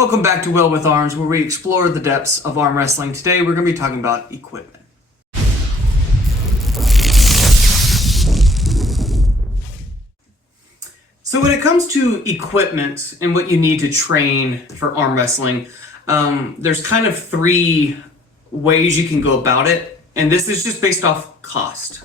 Welcome back to Well With Arms, where we explore the depths of arm wrestling. Today we're going to be talking about equipment. So when it comes to equipment and what you need to train for arm wrestling, there's kind of three ways you can go about it, and this is just based off cost.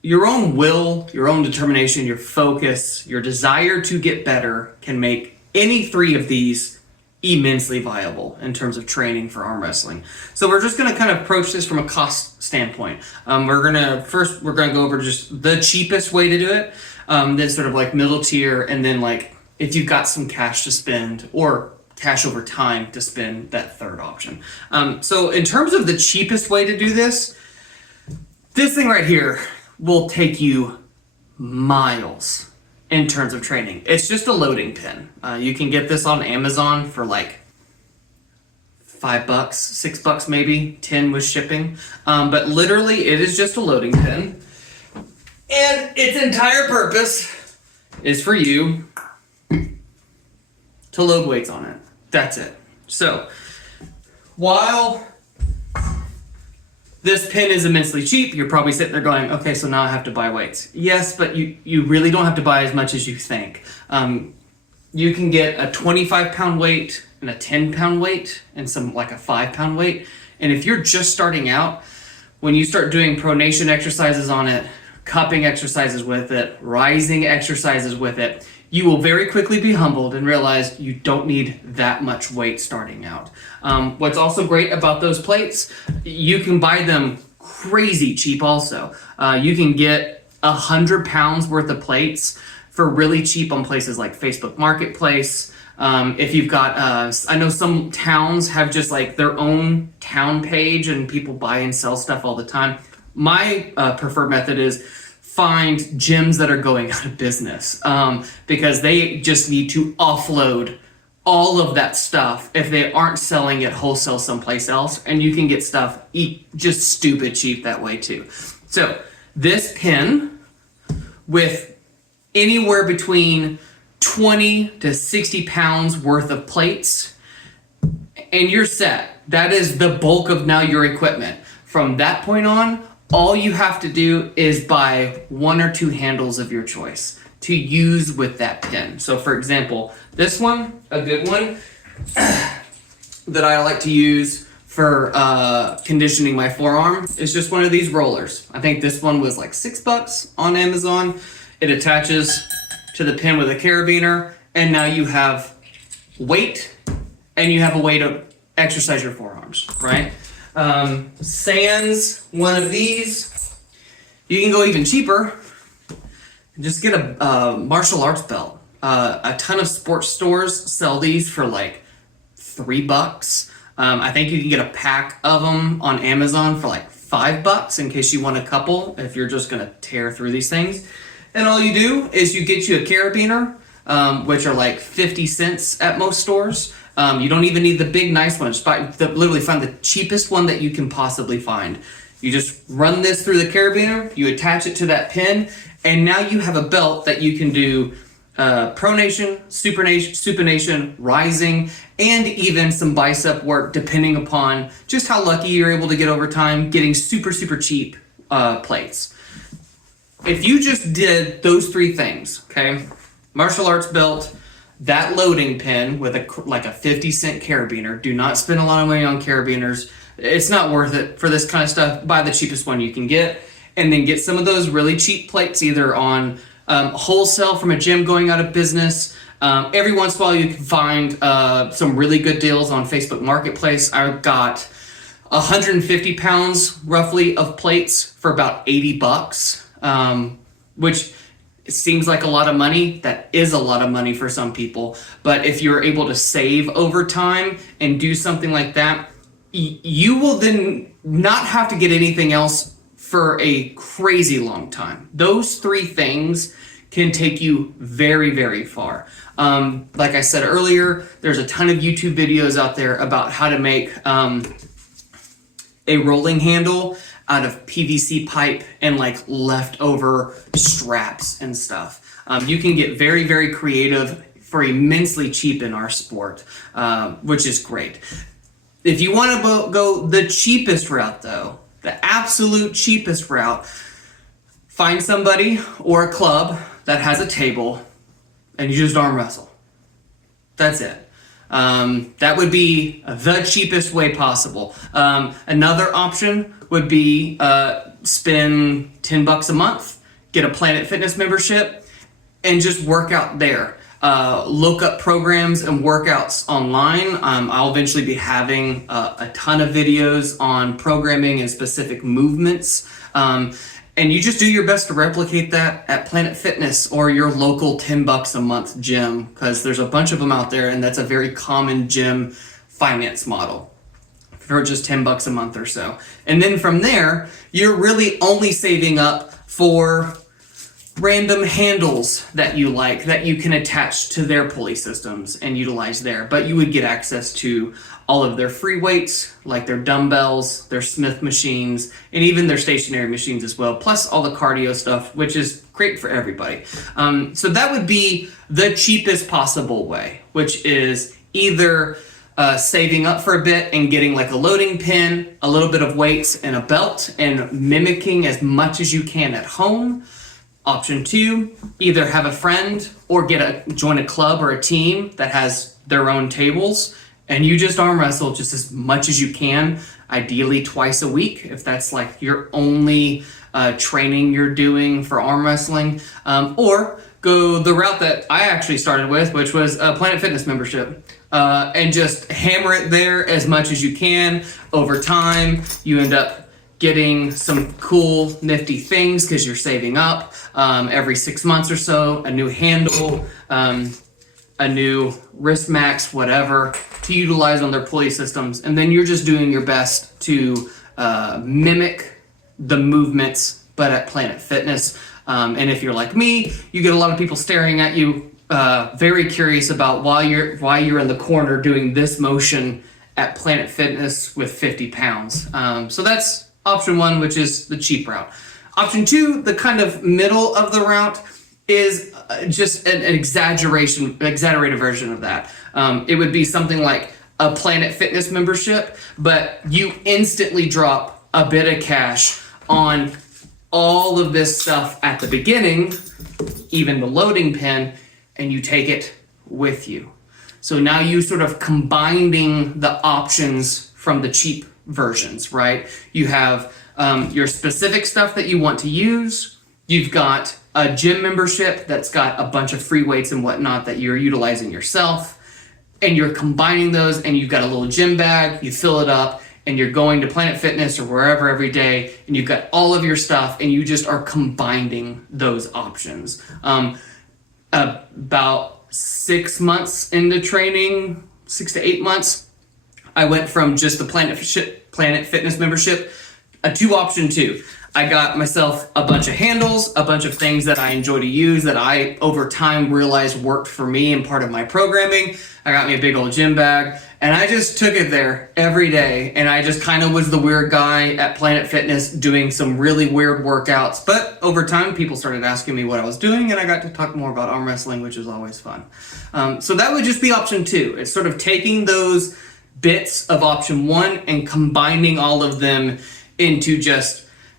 Your own will, your own determination, your focus, your desire to get better can make any three of these immensely viable in terms of training for arm wrestling. So we're just going to kind of approach this from a cost standpoint. We're going to go over just the cheapest way to do it, then sort of like middle tier, and then like if you've got some cash to spend or cash over time to spend, that third option. So in terms of the cheapest way to do this thing right here will take you miles in terms of training. It's just a loading pin. You can get this on Amazon for like $5, $6 maybe, 10 with shipping. But literally it is just a loading pin. And its entire purpose is for you to load weights on it. That's it. So while this pin is immensely cheap, you're probably sitting there going, okay, so now I have to buy weights. Yes, but you really don't have to buy as much as you think. You can get a 25-pound weight and a 10-pound weight and some like a 5-pound weight. And if you're just starting out, when you start doing pronation exercises on it, cupping exercises with it, rising exercises with it, you will very quickly be humbled and realize you don't need that much weight starting out. What's also great about those plates, you can buy them crazy cheap also. You can get 100 pounds worth of plates for really cheap on places like Facebook Marketplace. If you've got, I know some towns have just like their own town page and people buy and sell stuff all the time. My preferred method is find gyms that are going out of business because they just need to offload all of that stuff if they aren't selling it wholesale someplace else, and you can get stuff just stupid cheap that way too. So this pin with anywhere between 20 to 60 pounds worth of plates, and you're set. That is the bulk of now your equipment. From that point on, all you have to do is buy one or two handles of your choice to use with that pin. So for example, this one, a good one that I like to use for conditioning my forearm is just one of these rollers. I think this one was like $6 on Amazon. It attaches to the pin with a carabiner, and now you have weight and you have a way to exercise your forearms, right? Sans one of these. You can go even cheaper. Just get a martial arts belt. A ton of sports stores sell these for like $3. I think you can get a pack of them on Amazon for like $5 in case you want a couple if you're just gonna tear through these things. And all you do is you get you a carabiner, which are like 50 cents at most stores. You don't even need the big nice ones. Literally find the cheapest one that you can possibly find. You just run this through the carabiner, you attach it to that pin, and now you have a belt that you can do pronation, supination, rising, and even some bicep work depending upon just how lucky you're able to get over time getting super, super cheap plates. If you just did those three things, okay, martial arts belt, that loading pin with like a 50-cent carabiner. Do not spend a lot of money on carabiners. It's not worth it for this kind of stuff. Buy the cheapest one you can get, and then get some of those really cheap plates either on wholesale from a gym going out of business. Every once in a while you can find some really good deals on Facebook Marketplace. I've got 150 pounds roughly of plates for about $80, which it seems like a lot of money. That is a lot of money for some people. But if you're able to save over time and do something like that, you will then not have to get anything else for a crazy long time. Those three things can take you very, very far. Like I said earlier, there's a ton of YouTube videos out there about how to make a rolling handle out of PVC pipe and like leftover straps and stuff. You can get very, very creative for immensely cheap in our sport, which is great. If you want to go the cheapest route, though, the absolute cheapest route, find somebody or a club that has a table and you just arm wrestle. That's it. That would be the cheapest way possible. Another option would be spend $10 a month, get a Planet Fitness membership, and just work out there. Look up programs and workouts online. I'll eventually be having a ton of videos on programming and specific movements. And you just do your best to replicate that at Planet Fitness or your local $10 a month gym, because there's a bunch of them out there, and that's a very common gym finance model for just $10 a month or so. And then from there, you're really only saving up for random handles that you like that you can attach to their pulley systems and utilize there. But you would get access to all of their free weights, like their dumbbells, their Smith machines, and even their stationary machines as well, plus all the cardio stuff, which is great for everybody. So that would be the cheapest possible way, which is either saving up for a bit and getting like a loading pin, a little bit of weights, and a belt, and mimicking as much as you can at home. Option 2, either have a friend or join a club or a team that has their own tables, and you just arm wrestle just as much as you can, ideally twice a week, if that's like your only training you're doing for arm wrestling, or go the route that I actually started with, which was a Planet Fitness membership, and just hammer it there as much as you can. Over time, you end up getting some cool, nifty things because you're saving up. Every 6 months or so, a new handle, a new wrist max, whatever, to utilize on their pulley systems. And then you're just doing your best to mimic the movements, but at Planet Fitness. And if you're like me, you get a lot of people staring at you, very curious about why you're in the corner doing this motion at Planet Fitness with 50 pounds. So that's option 1, which is the cheap route. Option 2, the kind of middle of the route, is just an exaggerated version of that. It would be something like a Planet Fitness membership, but you instantly drop a bit of cash on all of this stuff at the beginning, even the loading pin, and you take it with you. So now you sort of combining the options from the cheap versions, right? You have your specific stuff that you want to use. You've got a gym membership that's got a bunch of free weights and whatnot that you're utilizing yourself, and you're combining those, and you've got a little gym bag, you fill it up, and you're going to Planet Fitness or wherever every day, and you've got all of your stuff, and you just are combining those options. About 6 months into training, 6 to 8 months, I went from just the Planet Fitness membership to option 2. I got myself a bunch of handles, a bunch of things that I enjoy to use that I, over time, realized worked for me and part of my programming. I got me a big old gym bag, and I just took it there every day, and I just kind of was the weird guy at Planet Fitness doing some really weird workouts. But over time, people started asking me what I was doing, and I got to talk more about arm wrestling, which is always fun. So that would just be option 2. It's sort of taking those bits of option 1 and combining all of them into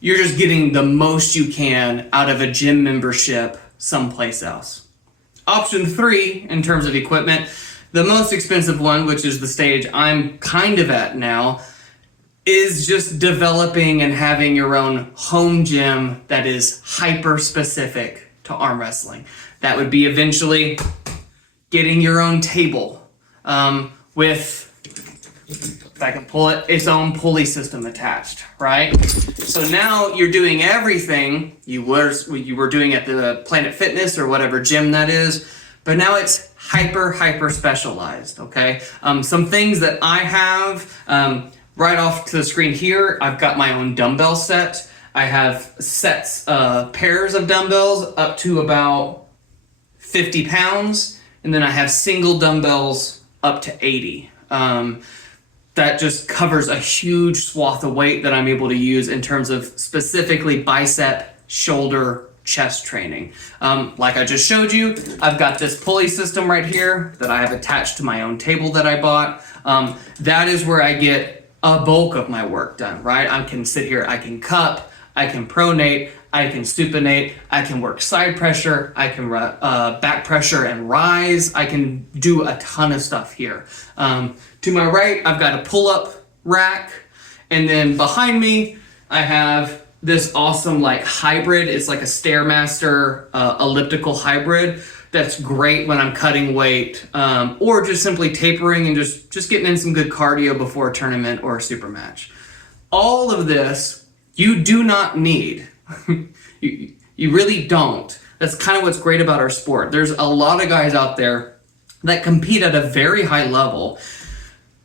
you're just getting the most you can out of a gym membership someplace else. Option 3, in terms of equipment, the most expensive one, which is the stage I'm kind of at now, is just developing and having your own home gym that is hyper specific to arm wrestling. That would be eventually getting your own table with, if I can pull it, its own pulley system attached, right? So now you're doing everything you were doing at the Planet Fitness or whatever gym that is, but now it's hyper specialized, okay? Some things that I have, right off to the screen here, I've got my own dumbbell set. I have pairs of dumbbells up to about 50 pounds, and then I have single dumbbells up to 80. That just covers a huge swath of weight that I'm able to use in terms of specifically bicep, shoulder, chest training. Like I just showed you, I've got this pulley system right here that I have attached to my own table that I bought. That is where I get a bulk of my work done, right? I can sit here, I can cup, I can pronate, I can supinate, I can work side pressure, I can back pressure and rise. I can do a ton of stuff here. To my right, I've got a pull-up rack, and then behind me, I have this awesome like hybrid. It's like a Stairmaster elliptical hybrid. That's great when I'm cutting weight, or just simply tapering and just getting in some good cardio before a tournament or a super match. All of this you do not need. You really don't. That's kind of what's great about our sport. There's a lot of guys out there that compete at a very high level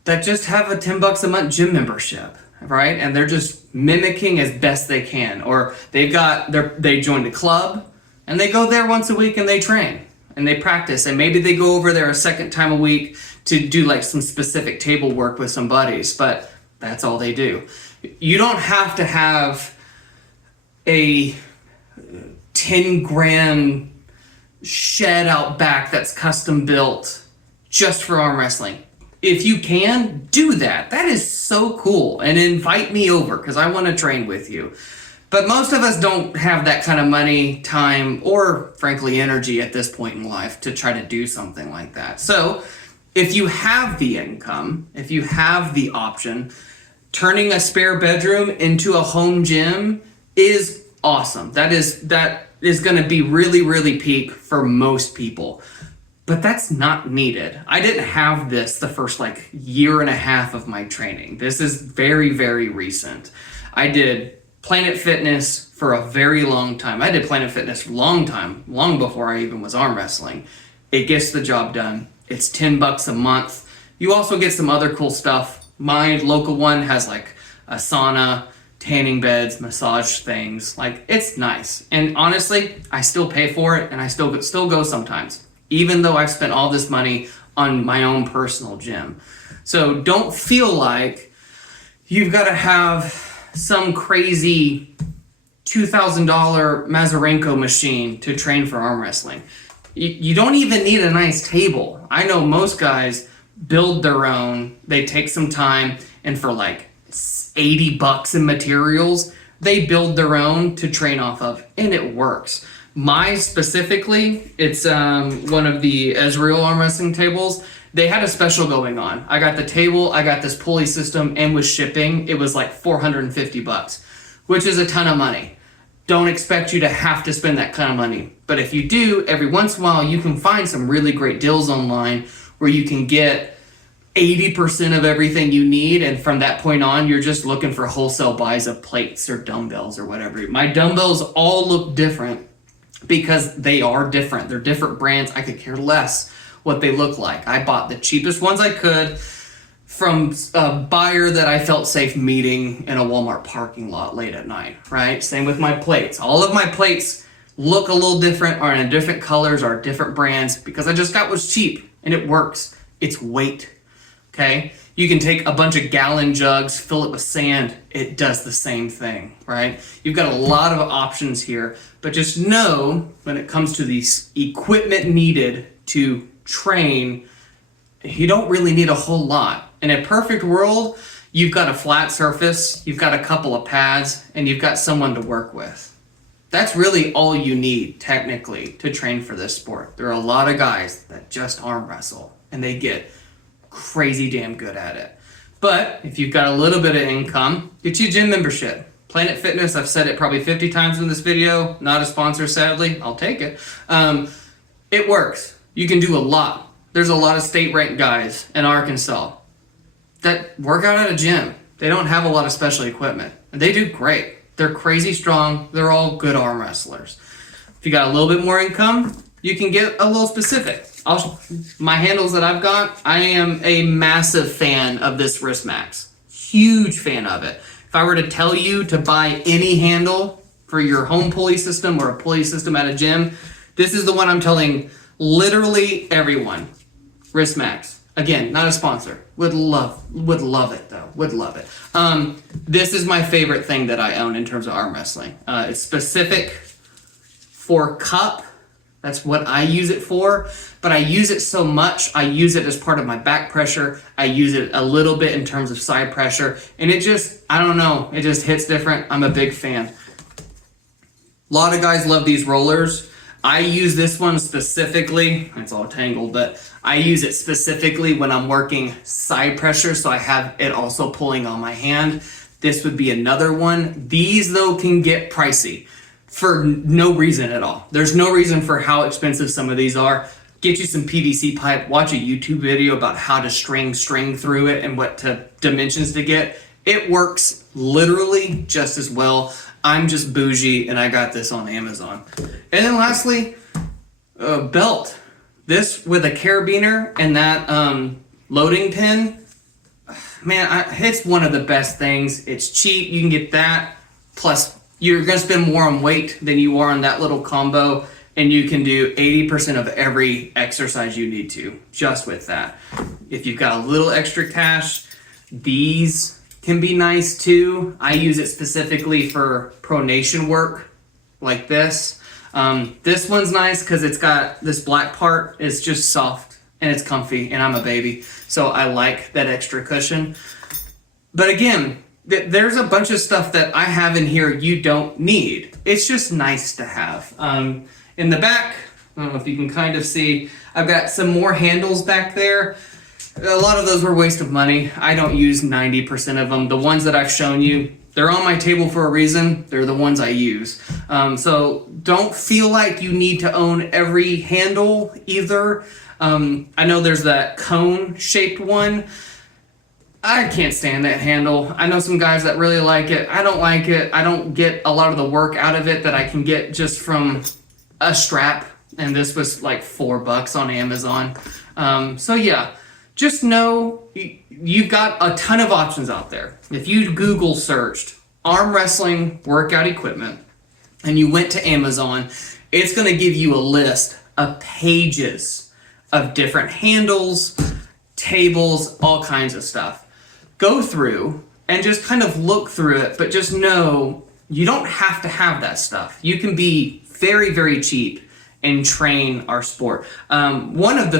that just have a $10 a month gym membership, right? And they're just mimicking as best they can, or they joined a club and they go there once a week and they train and they practice, and maybe they go over there a second time a week to do like some specific table work with some buddies, but that's all they do. You don't have to have a 10 grand shed out back that's custom built just for arm wrestling. If you can, do that. That is so cool. And invite me over because I want to train with you. But most of us don't have that kind of money, time, or frankly energy at this point in life to try to do something like that. So if you have the income, if you have the option, turning a spare bedroom into a home gym is awesome. That is going to be really, really peak for most people. But that's not needed. I didn't have this the first like year and a half of my training. This is very, very recent. I did Planet Fitness for a very long time. I did Planet Fitness long before I even was arm wrestling. It gets the job done. It's $10 a month. You also get some other cool stuff. My local one has like a sauna, tanning beds, massage things. Like, it's nice. And honestly, I still pay for it and I still go sometimes, even though I've spent all this money on my own personal gym. So don't feel like you've got to have some crazy $2,000 Mazurenko machine to train for arm wrestling. You don't even need a nice table. I know most guys build their own. They take some time, and for like $80 in materials, they build their own to train off of, and it works. My specifically, it's one of the Ezreal arm wrestling tables. They had a special going on. I got the table, I got this pulley system, and with shipping, it was like $450, which is a ton of money. Don't expect you to have to spend that kind of money. But if you do, every once in a while, you can find some really great deals online where you can get 80% of everything you need, and from that point on, you're just looking for wholesale buys of plates or dumbbells or whatever. My dumbbells all look different because they are different. They're different brands. I could care less what they look like. I bought the cheapest ones I could from a buyer that I felt safe meeting in a Walmart parking lot late at night, right? Same with my plates. All of my plates look a little different, are in different colors, are different brands, because I just got what's cheap and it works. It's weight, okay? You can take a bunch of gallon jugs, fill it with sand, it does the same thing, right? You've got a lot of options here, but just know when it comes to the equipment needed to train, you don't really need a whole lot. In a perfect world, you've got a flat surface, you've got a couple of pads, and you've got someone to work with. That's really all you need, technically, to train for this sport. There are a lot of guys that just arm wrestle, and they get crazy damn good at it. But if you've got a little bit of income, get you a gym membership. Planet Fitness, I've said it probably 50 times in this video, not a sponsor, sadly. I'll take it. It works. You can do a lot. There's a lot of state-ranked guys in Arkansas that work out at a gym. They don't have a lot of special equipment, and they do great. They're crazy strong. They're all good arm wrestlers. If you got a little bit more income, you can get a little specific. My handles that I've got, I am a massive fan of this WristMax. Huge fan of it. If I were to tell you to buy any handle for your home pulley system or a pulley system at a gym, this is the one I'm telling literally everyone. WristMax. Again, not a sponsor. Would love it though. Would love it. This is my favorite thing that I own in terms of arm wrestling. It's specific for cup. That's what I use it for, but I use it so much. I use it as part of my back pressure. I use it a little bit in terms of side pressure, and it just, I don't know, it just hits different. I'm a big fan. A lot of guys love these rollers. I use this one specifically, it's all tangled, but I use it specifically when I'm working side pressure, so I have it also pulling on my hand. This would be another one. These though can get pricey for no reason at all. There's no reason for how expensive some of these are. Get you some PVC pipe, watch a YouTube video about how to string through it and what dimensions to get. It works literally just as well. I'm just bougie and I got this on Amazon. And then lastly, a belt. This with a carabiner and that loading pin. Man, it's one of the best things. It's cheap, you can get that. Plus, you're gonna spend more on weight than you are on that little combo, and you can do 80% of every exercise you need to, just with that. If you've got a little extra cash, these can be nice too. I use it specifically for pronation work, like this. This one's nice because it's got this black part, it's just soft and it's comfy, and I'm a baby, so I like that extra cushion. But again, there's a bunch of stuff that I have in here you don't need. It's just nice to have. In the back, I don't know if you can kind of see, I've got some more handles back there. A lot of those were a waste of money. I don't use 90% of them. The ones that I've shown you, they're on my table for a reason. They're the ones I use. So don't feel like you need to own every handle either. I know there's that cone shaped one. I can't stand that handle. I know some guys that really like it. I don't like it. I don't get a lot of the work out of it that I can get just from a strap. And this was like $4 on Amazon. So yeah, just know you've got a ton of options out there. If you Google searched arm wrestling workout equipment and you went to Amazon, it's going to give you a list of pages of different handles, tables, all kinds of stuff. Go through and just kind of look through it, but just know you don't have to have that stuff. You can be very, very cheap and train our sport. One of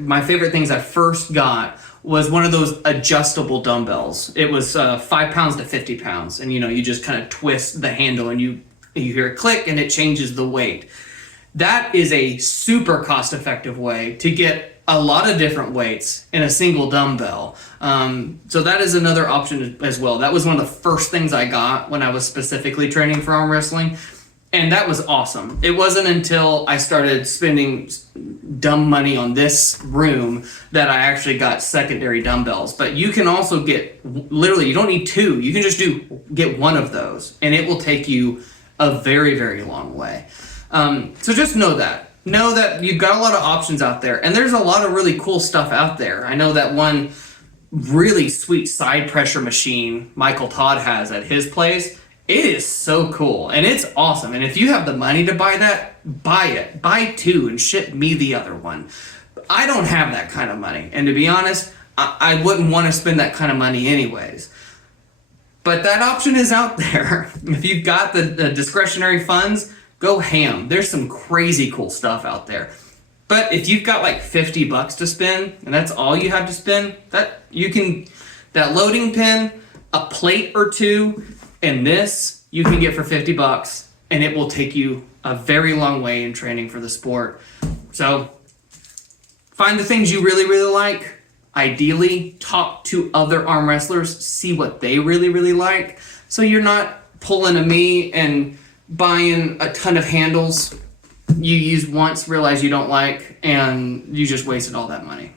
my favorite things I first got was one of those adjustable dumbbells. It was 5 pounds to 50 pounds, and you just kind of twist the handle and you hear it click and it changes the weight. That is a super cost-effective way to get a lot of different weights in a single dumbbell. So that is another option as well. That was one of the first things I got when I was specifically training for arm wrestling. And that was awesome. It wasn't until I started spending dumb money on this room that I actually got secondary dumbbells. But you can also get, literally, you don't need two. You can just get one of those, and it will take you a very, very long way. So just know that. Know that you've got a lot of options out there, and there's a lot of really cool stuff out there. I know that one really sweet side pressure machine Michael Todd has at his place. It is so cool, and it's awesome. And if you have the money to buy that, buy it. Buy two and ship me the other one. I don't have that kind of money, and to be honest, I wouldn't want to spend that kind of money anyways. But that option is out there. If you've got the discretionary funds, go ham. There's some crazy cool stuff out there. But if you've got like $50 to spend, and that's all you have to spend, that loading pin, a plate or two, and this you can get for $50, and it will take you a very long way in training for the sport. So find the things you really, really like. Ideally, talk to other arm wrestlers, see what they really, really like. So you're not pulling a me and buying a ton of handles you use once, realize you don't like, and you just wasted all that money.